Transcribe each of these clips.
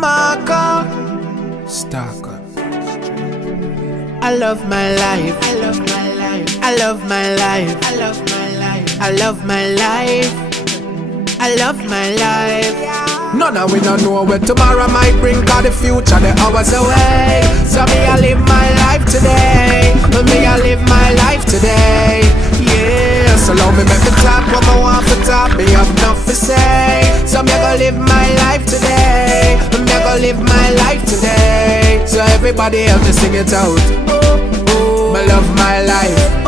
Marco. Stalker. I love my life. I love my life. I love my life. I love my life. I love my life. I love my life. None of we don't know where tomorrow might bring, cause the future the hours away. So me I live my life today. Me I live my life today. Yeah, so love me make me top what I want to top. Me have enough to say. So me I go live my life today. Me I go live my life today. So everybody help me sing it out. Me love my life.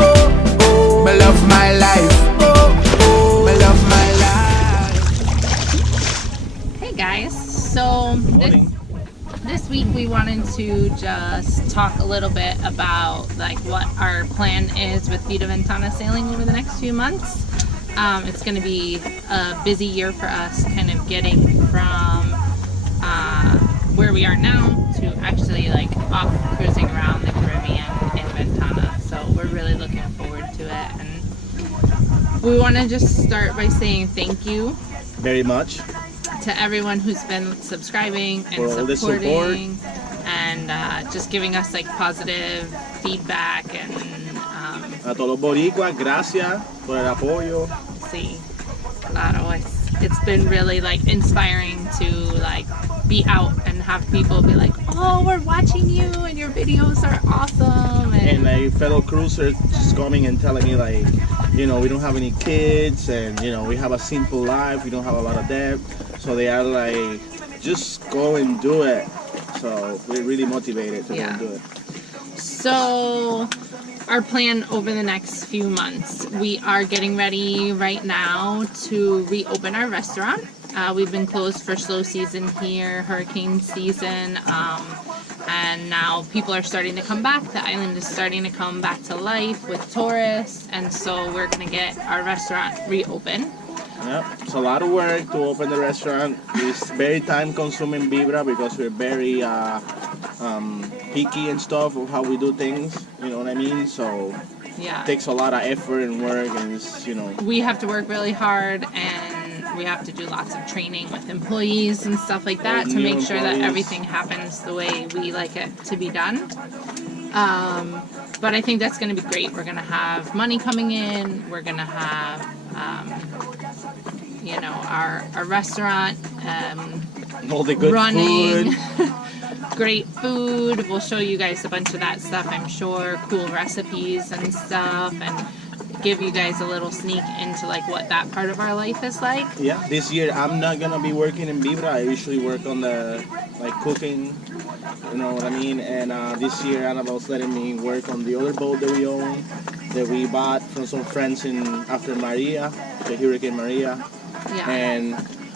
Me love my life. Me love my life. Hey guys, so this week we wanted to just talk a little bit about like what our plan is with Vida Ventana sailing over the next few months. It's going to be a busy year for us, kind of getting from where we are now to actually like off cruising around the Caribbean in Ventana. So we're really looking forward to it, and we want to just start by saying thank you very much to everyone who's been subscribing and supporting and just giving us like positive feedback and a todos los boricuas, gracias por el apoyo. Sí, claro, it's been really like inspiring to like be out and have people be like, oh, we're watching you and your videos are awesome, and like fellow cruisers just coming and telling me like, you know, we don't have any kids, and you know, we have a simple life, we don't have a lot of debt, so they are like, just go and do it. So we're really motivated to go and do it. So our plan over the next few months, we are getting ready right now to reopen our restaurant. We've been closed for slow season here, hurricane season, and now people are starting to come back. The island is starting to come back to life with tourists, and so we're going to get our restaurant reopened. Yep, it's a lot of work to open the restaurant. It's very time consuming, Vibra, because we're very picky and stuff of how we do things, you know what I mean? So yeah, it takes a lot of effort and work, and it's, you know, we have to work really hard, and we have to do lots of training with employees and stuff like that to make sure that everything happens the way we like it to be done. But I think that's going to be great. We're going to have money coming in. We're going to have, you know, our restaurant all the good running. food. Great food. We'll show you guys a bunch of that stuff, I'm sure. Cool recipes and stuff, and give you guys a little sneak into like what that part of our life is like. Yeah, this year I'm not gonna be working in Vibra. I usually work on the like cooking, you know what I mean? And this year Annabelle's letting me work on the other boat that we own, that we bought from some friends after Maria, the Hurricane Maria. Yeah. And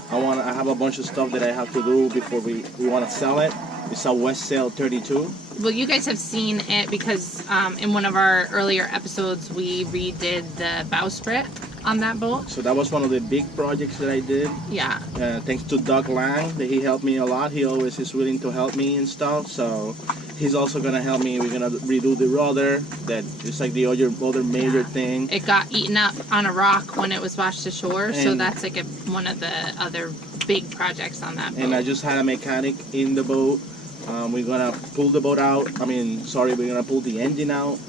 I have a bunch of stuff that I have to do before we want to sell it. It's a West Sail 32. Well, you guys have seen it because in one of our earlier episodes we redid the bowsprit on that boat. So that was one of the big projects that I did. Yeah. Thanks to Doug Lang, that he helped me a lot. He always is willing to help me and stuff. So he's also gonna help me. We're gonna redo the rudder. That is like the other major thing. It got eaten up on a rock when it was washed ashore, so that's like one of the other big projects on that boat. And I just had a mechanic in the boat. We're gonna pull the boat out. We're gonna pull the engine out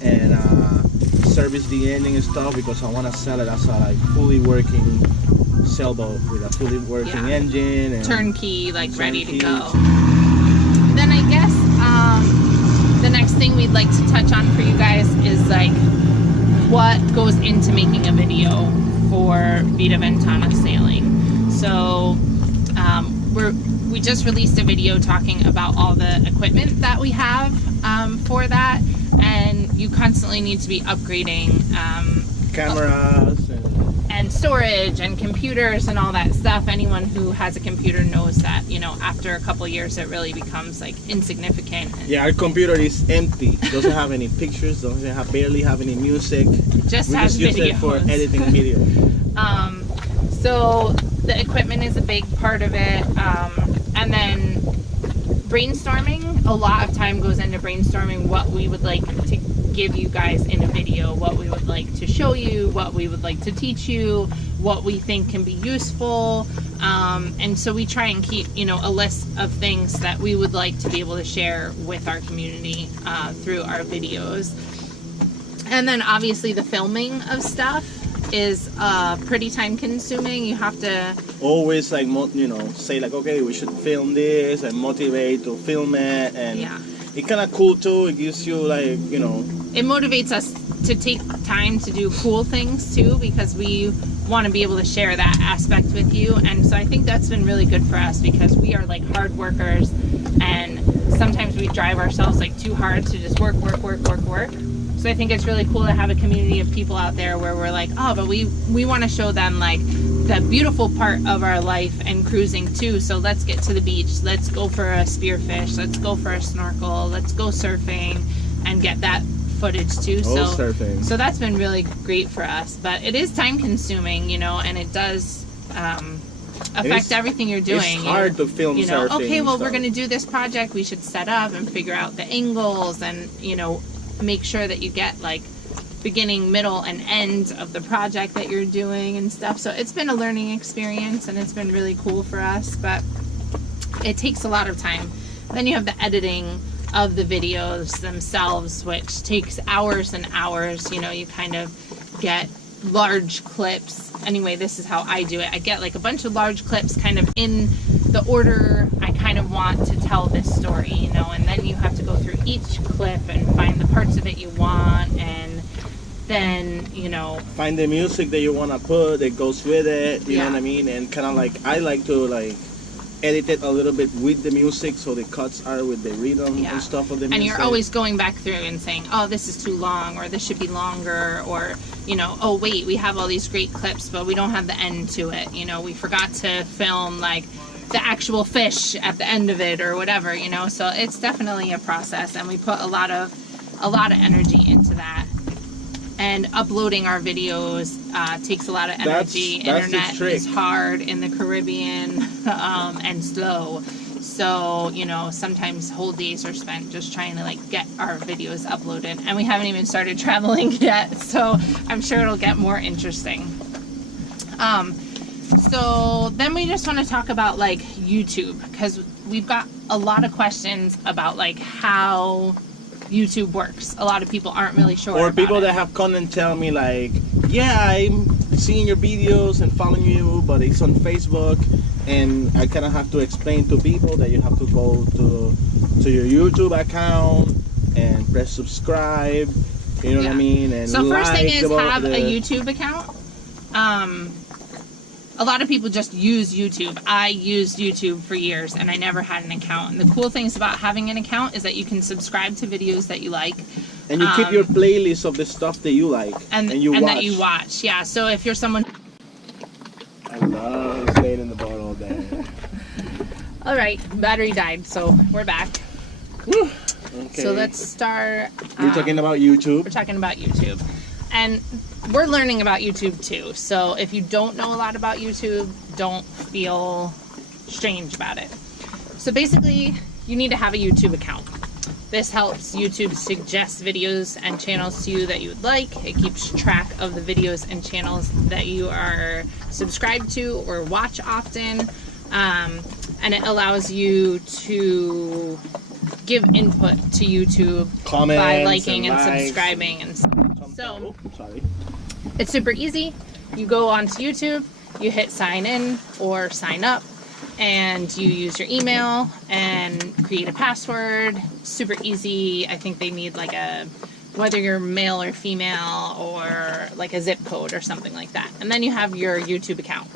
and service the engine and stuff, because I want to sell it as a like fully working sailboat with a fully working engine and turnkey, like ready to go. Then I guess the next thing we'd like to touch on for you guys is like what goes into making a video for Vida Ventana sailing. So we just released a video talking about all the equipment that we have for that, and you constantly need to be upgrading cameras and storage and computers and all that stuff. Anyone who has a computer knows that, you know, after a couple years it really becomes like insignificant. Yeah, our computer is empty. It doesn't have any pictures, barely have any music. Just we has just use it for editing video. So the equipment is a big part of it, and then brainstorming. A lot of time goes into brainstorming what we would like to give you guys in a video, what we would like to show you, what we would like to teach you, what we think can be useful. And so we try and keep, you know, a list of things that we would like to be able to share with our community through our videos. And then obviously the filming of stuff is pretty time consuming. You have to always like you know, say like, okay, we should film this, and motivate to film it. And yeah, it's kind of cool too. It gives you like, you know, it motivates us to take time to do cool things too, because we want to be able to share that aspect with you. And so I think that's been really good for us, because we are like hard workers, and sometimes we drive ourselves like too hard to just work. So I think it's really cool to have a community of people out there where we're like, oh, but we want to show them like the beautiful part of our life and cruising too. So let's get to the beach, let's go for a spearfish, let's go for a snorkel, let's go surfing and get that footage too. So that's been really great for us. But it is time consuming, you know, and it does affect everything you're doing. It's hard to film, you know, surfing. Okay, well, we're going to do this project, we should set up and figure out the angles, and, you know, make sure that you get like beginning, middle, and end of the project that you're doing and stuff. So it's been a learning experience, and it's been really cool for us, but it takes a lot of time. Then you have the editing of the videos themselves, which takes hours and hours. You know, you kind of get large clips. Anyway, this is how I do it. I get like a bunch of large clips kind of in the order I kind of want to tell this story, you know, and then you have to go through each clip and find the parts of it you want, and then, you know, find the music that you want to put that goes with it, you know what I mean? And kind of like, I like to like edit it a little bit with the music, so the cuts are with the rhythm and stuff of the music. And you're always going back through and saying, oh, this is too long, or this should be longer, or, you know, oh wait, we have all these great clips, but we don't have the end to it. You know, we forgot to film like the actual fish at the end of it or whatever, you know. So it's definitely a process, and we put a lot of energy into that. And uploading our videos takes a lot of energy. That's Internet is hard in the Caribbean and slow. So, you know, sometimes whole days are spent just trying to like get our videos uploaded, and we haven't even started traveling yet. So I'm sure it'll get more interesting. So then we just want to talk about like YouTube, because we've got a lot of questions about like how YouTube works. A lot of people aren't really sure. Or people that have come and tell me like, yeah, I'm seeing your videos and following you, but it's on Facebook, and I kind of have to explain to people that you have to go to your YouTube account and press subscribe. You know what I mean? And so first thing is have a YouTube account. A lot of people just use YouTube. I used YouTube for years, and I never had an account. And the cool things about having an account is that you can subscribe to videos that you like. And you keep your playlist of the stuff that you like. And that you watch. Yeah, so if you're someone... I love staying in the boat all day. Alright, battery died, so we're back. Whew. Okay. So let's start... We're talking about YouTube. We're talking about YouTube. And we're learning about YouTube too. So if you don't know a lot about YouTube, don't feel strange about it. So basically, you need to have a YouTube account. This helps YouTube suggest videos and channels to you that you would like. It keeps track of the videos and channels that you are subscribed to or watch often. And it allows you to give input to YouTube comments by liking and likes subscribing and stuff. So sorry. It's super easy. You go onto YouTube, you hit sign in or sign up, and you use your email and create a password. Super easy. I think they need like whether you're male or female, or like a zip code or something like that. And then you have your YouTube account.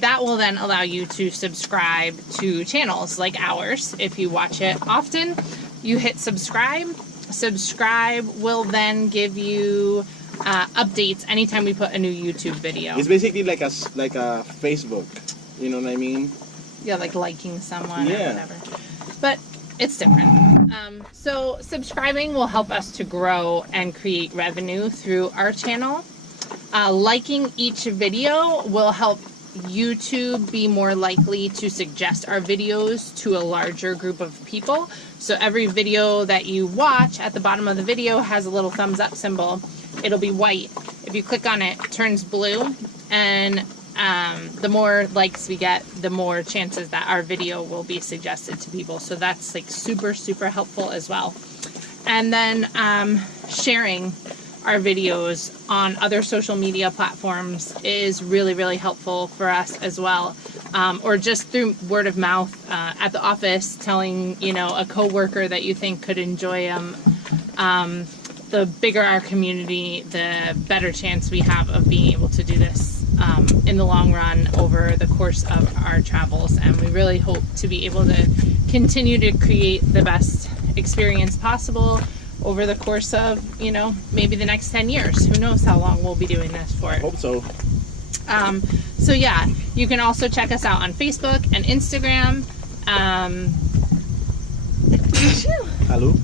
That will then allow you to subscribe to channels like ours. If you watch it often, you hit subscribe. Subscribe will then give you updates anytime we put a new YouTube video. It's basically like a Facebook. You know what I mean? Yeah, like liking someone or whatever. But it's different. So subscribing will help us to grow and create revenue through our channel. Liking each video will help YouTube be more likely to suggest our videos to a larger group of people. So every video that you watch, at the bottom of the video has a little thumbs up symbol. It'll be white. If you click on it, it turns blue, and the more likes we get, the more chances that our video will be suggested to people. So that's like super, super helpful as well. And then sharing our videos on other social media platforms is really, really helpful for us as well. Or just through word of mouth at the office, telling, you know, a coworker that you think could enjoy them. The bigger our community, the better chance we have of being able to do this in the long run over the course of our travels. And we really hope to be able to continue to create the best experience possible over the course of, you know, maybe the next 10 years. Who knows how long we'll be doing this for. I hope so. So yeah, you can also check us out on Facebook and Instagram. Hello.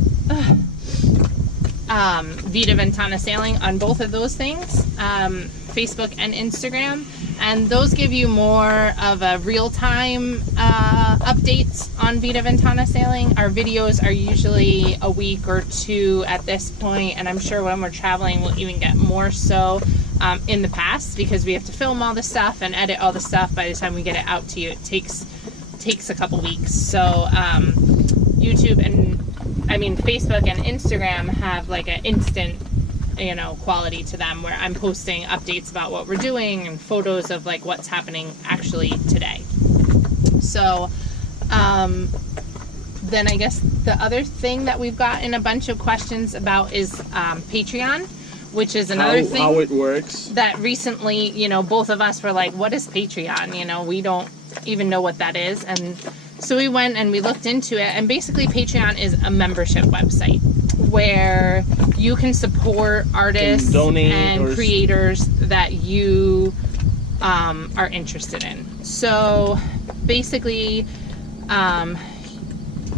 Vida Ventana Sailing on both of those things, Facebook and Instagram, and those give you more of a real-time updates on Vida Ventana Sailing. Our videos are usually a week or two at this point, and I'm sure when we're traveling we'll even get more so in the past, because we have to film all the stuff and edit all the stuff. By the time we get it out to you, it takes a couple weeks. So YouTube and Facebook and Instagram have like an instant, you know, quality to them, where I'm posting updates about what we're doing and photos of like what's happening actually today. So then I guess the other thing that we've gotten a bunch of questions about is Patreon, which is another thing how it works. That recently, you know, both of us were like, what is Patreon? You know, we don't even know what that is. And so we went and we looked into it, and basically Patreon is a membership website where you can support artists and creators that you are interested in. So basically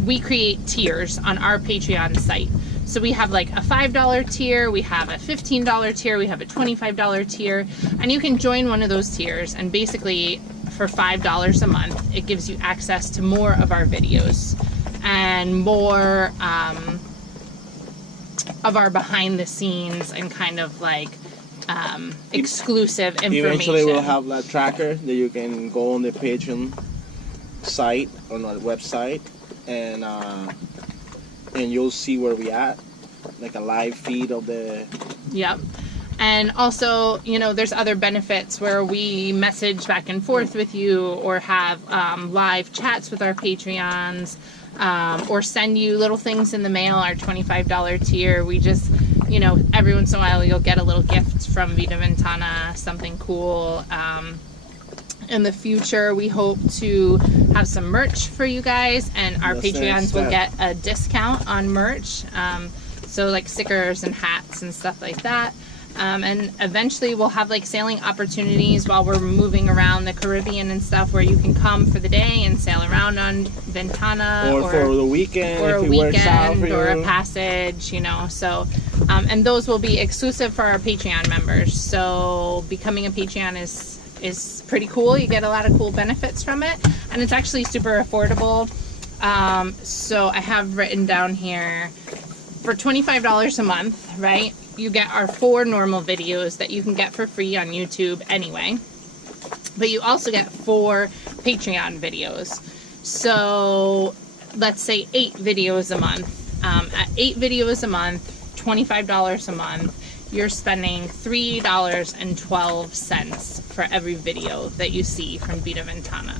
we create tiers on our Patreon site. So we have like a $5 tier, we have a $15 tier, we have a $25 tier, and you can join one of those tiers, and basically for $5 a month, it gives you access to more of our videos and more of our behind the scenes and kind of like exclusive information. Eventually we'll have that tracker that you can go on the Patreon site, on our website, and you'll see where we at, like a live feed of the... Yep. And also, you know, there's other benefits where we message back and forth with you, or have live chats with our Patreons, or send you little things in the mail. Our $25 tier, we just, you know, every once in a while you'll get a little gift from Vida Ventana, something cool. In the future, we hope to have some merch for you guys, and our Patreons will get a discount on merch. So like stickers and hats and stuff like that. And eventually we'll have like sailing opportunities while we're moving around the Caribbean and stuff, where you can come for the day and sail around on Ventana, or for the weekend, or a weekend, or a passage, you know. So and those will be exclusive for our Patreon members. So becoming a Patreon is pretty cool. You get a lot of cool benefits from it, and it's actually super affordable. So I have written down here, for $25 a month, right, you get our 4 normal videos that you can get for free on YouTube anyway, but you also get 4 Patreon videos. So let's say 8 videos a month. At 8 videos a month, $25 a month, you're spending $3.12 for every video that you see from Vida Ventana.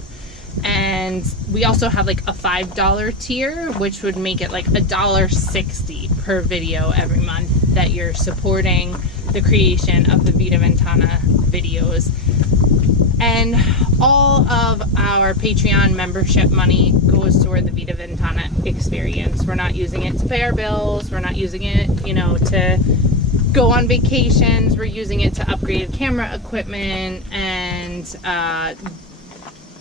And we also have like a $5 tier, which would make it like $1.60 per video every month that you're supporting the creation of the Vida Ventana videos. And all of our Patreon membership money goes toward the Vida Ventana experience. We're not using it to pay our bills. We're not using it, you know, to go on vacations. We're using it to upgrade camera equipment and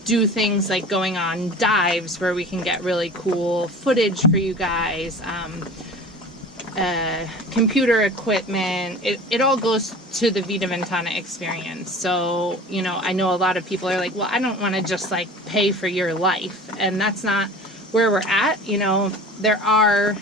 do things like going on dives where we can get really cool footage for you guys. computer equipment. It all goes to the Vida Ventana experience. So, you know, I know a lot of people are like, well, I don't want to just like pay for your life. And that's not where we're at. You know, there are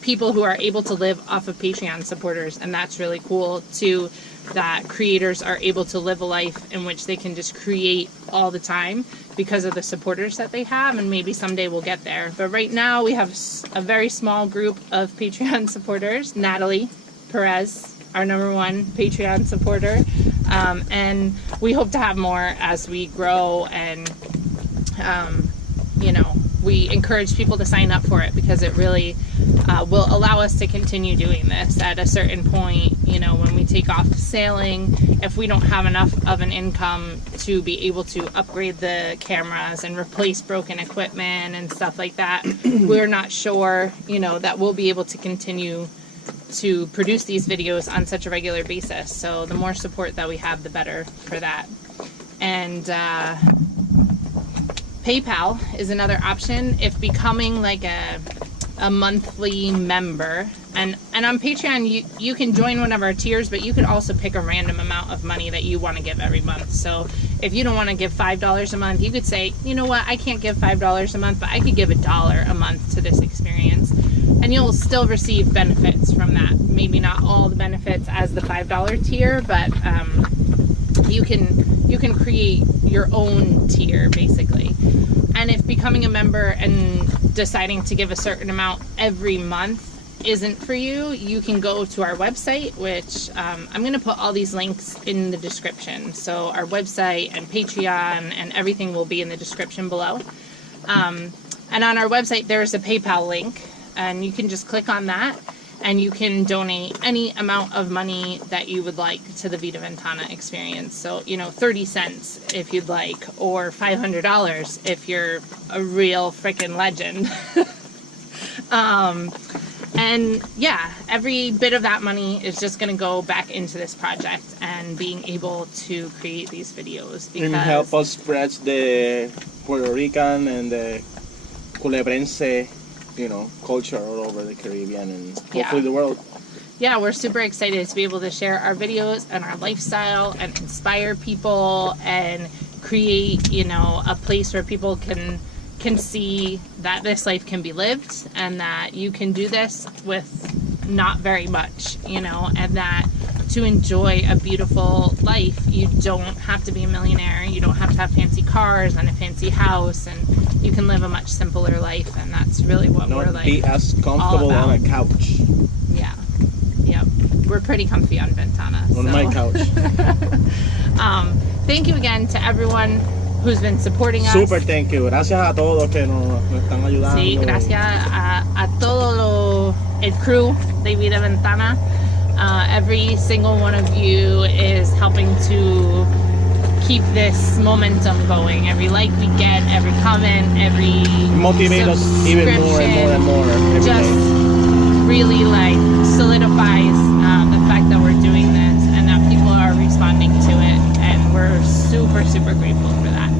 people who are able to live off of Patreon supporters, and that's really cool too, that creators are able to live a life in which they can just create all the time because of the supporters that they have, and maybe someday we'll get there. But right now we have a very small group of Patreon supporters. Natalie Perez, our #1 Patreon supporter, and we hope to have more as we grow, and you know, we encourage people to sign up for it because it really will allow us to continue doing this. At a certain point, you know, when we take off sailing, if we don't have enough of an income to be able to upgrade the cameras and replace broken equipment and stuff like that, we're not sure, you know, that we'll be able to continue to produce these videos on such a regular basis. So the more support that we have, the better for that. And PayPal is another option if becoming like a monthly member. And on Patreon, you can join one of our tiers, but you could also pick a random amount of money that you want to give every month. So if you don't want to give $5 a month, you could say, you know what, I can't give $5 a month, but I could give $1 a month to this experience. And you'll still receive benefits from that. Maybe not all the benefits as the $5 tier, but you can create your own tier basically. And if becoming a member and deciding to give a certain amount every month isn't for you, you can go to our website, which I'm going to put all these links in the description. So our website and Patreon and everything will be in the description below. And on our website, there's a PayPal link, and you can just click on that, and you can donate any amount of money that you would like to the Vida Ventana experience. So, you know, 30 cents if you'd like, or $500 if you're a real freaking legend. And yeah, every bit of that money is just going to go back into this project and being able to create these videos. Because, and help us spread the Puerto Rican and the Culebrense, you know, culture all over the Caribbean and hopefully the world. Yeah, we're super excited to be able to share our videos and our lifestyle and inspire people and create, you know, a place where people can see that this life can be lived and that you can do this with not very much, you know, and that to enjoy a beautiful life, you don't have to be a millionaire, you don't have to have fancy cars and a fancy house, and you can live a much simpler life, and that's really what we're like. Be as comfortable on a couch. Yeah. Yep. We're pretty comfy on Ventana. On my couch. Thank you again to everyone who's been supporting us. Super thank you. Gracias a todos que nos están ayudando. Sí, gracias a todo el crew de Vida Ventana. Every single one of you is helping to keep this momentum going. Every like we get, every comment, every motivate us even more and more and more. Just really like solidifies the fact that we're doing this and that people are responding to it, and we're super, super grateful for that.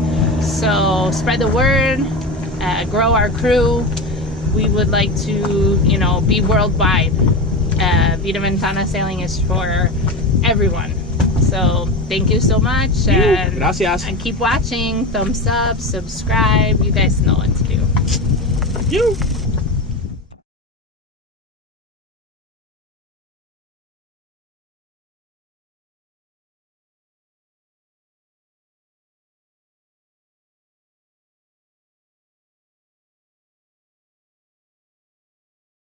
So spread the word, grow our crew. We would like to, you know, be worldwide. Vida Ventana sailing is for everyone. So thank you so much, and, gracias. And keep watching. Thumbs up, subscribe. You guys know what to do. You.